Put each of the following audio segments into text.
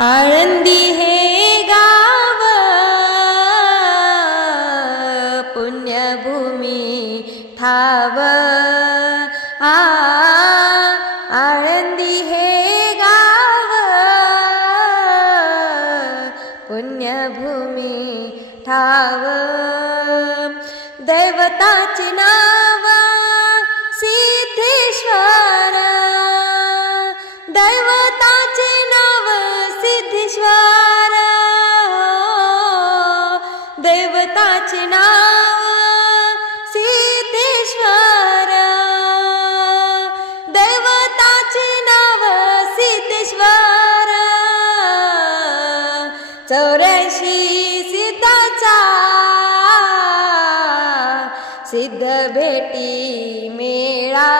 आळंदी हे गाव पुण्यभूमी थाव. आ आळंदी हे गाव पुण्यभूमी ठाव दैवताची ना भेटी मेळा.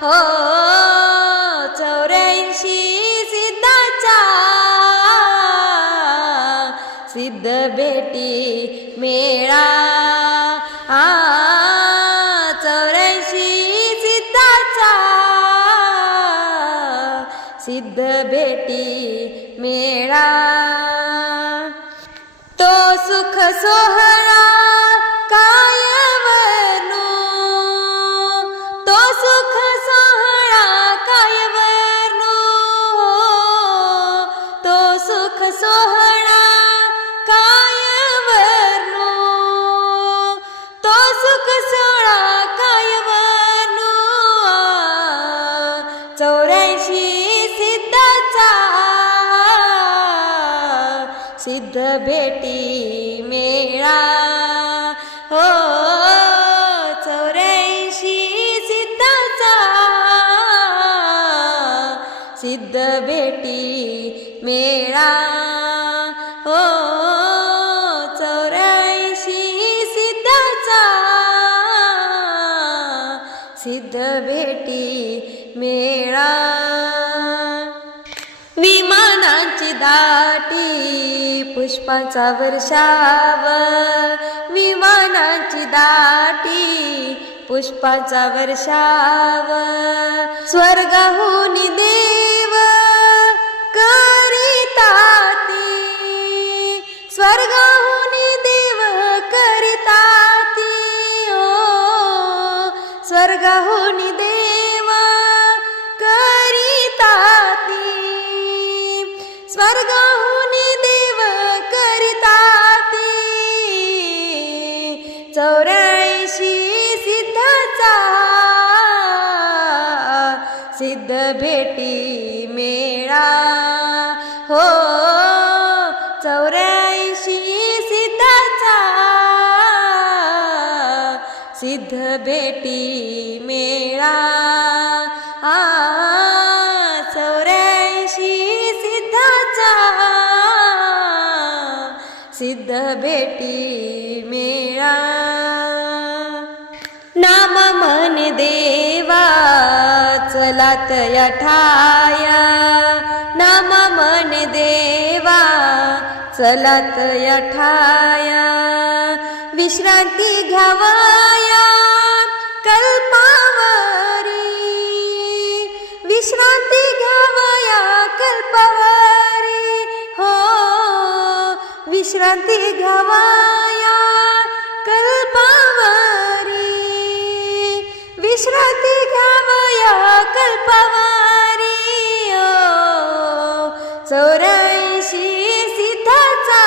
हो चौऱ्याऐंशी सिद्धाचा सिद्ध भेटी मेळा. आ चौऱ्याऐंशी सिद्धाचा सिद्ध भेटी मेळा. तो सुख सोहळा सोहळा काय कायवनो तो सुख सोळा काय कायवनो चौऱ्याऐंशी सिद्धाचा सिद्ध भेटी मेळा. हो सिद्ध भेटी मेळा. हो चौऱ्याऐंशी सिद्धाचा. सिद्ध भेटी मेळा. विमानांची दाटी पुष्पाचा वर्षाव. विमानांची दाटी पुष्पाचा वर्षाव. स्वर्गहून दे स्वर्गाहून देव करिताती. स्वर्गाहून देव करिताती. चौऱ्याऐंशी सिद्धाचा सिद्ध भेटी मेळा. हो चौऱ्या सिद्ध भेटी मेळा. आ चौऱ्याऐंशी सिद्धाचा. सिद्ध भेटी मेळा. नाम मन देवा चला तया ठाया. नाम मन देवा चला तया ठाया. विश्रांती घ्यावा विश्रांती घ्यावया कल्पावारी. विश्रांती घ्यावया कल्पावारी. चौऱ्याऐंशी सिद्धाचा.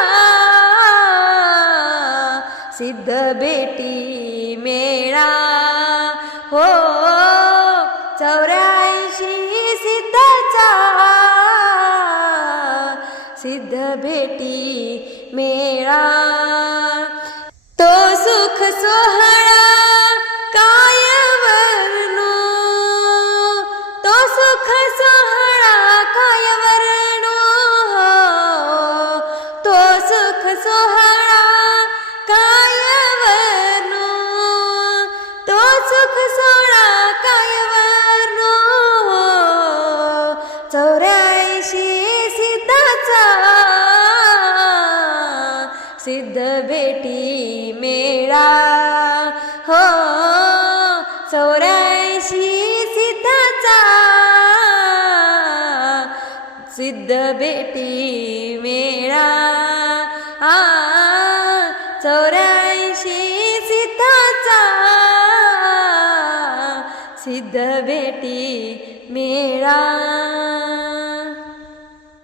सिद्ध बेटी मेळा. हो सिद्ध भेटी मेळा. तो सुख सोहळा सिद्ध भेटी मेळा. आ चौऱ्याऐंशी सिद्धाचा. सिद्ध भेटी मेळा.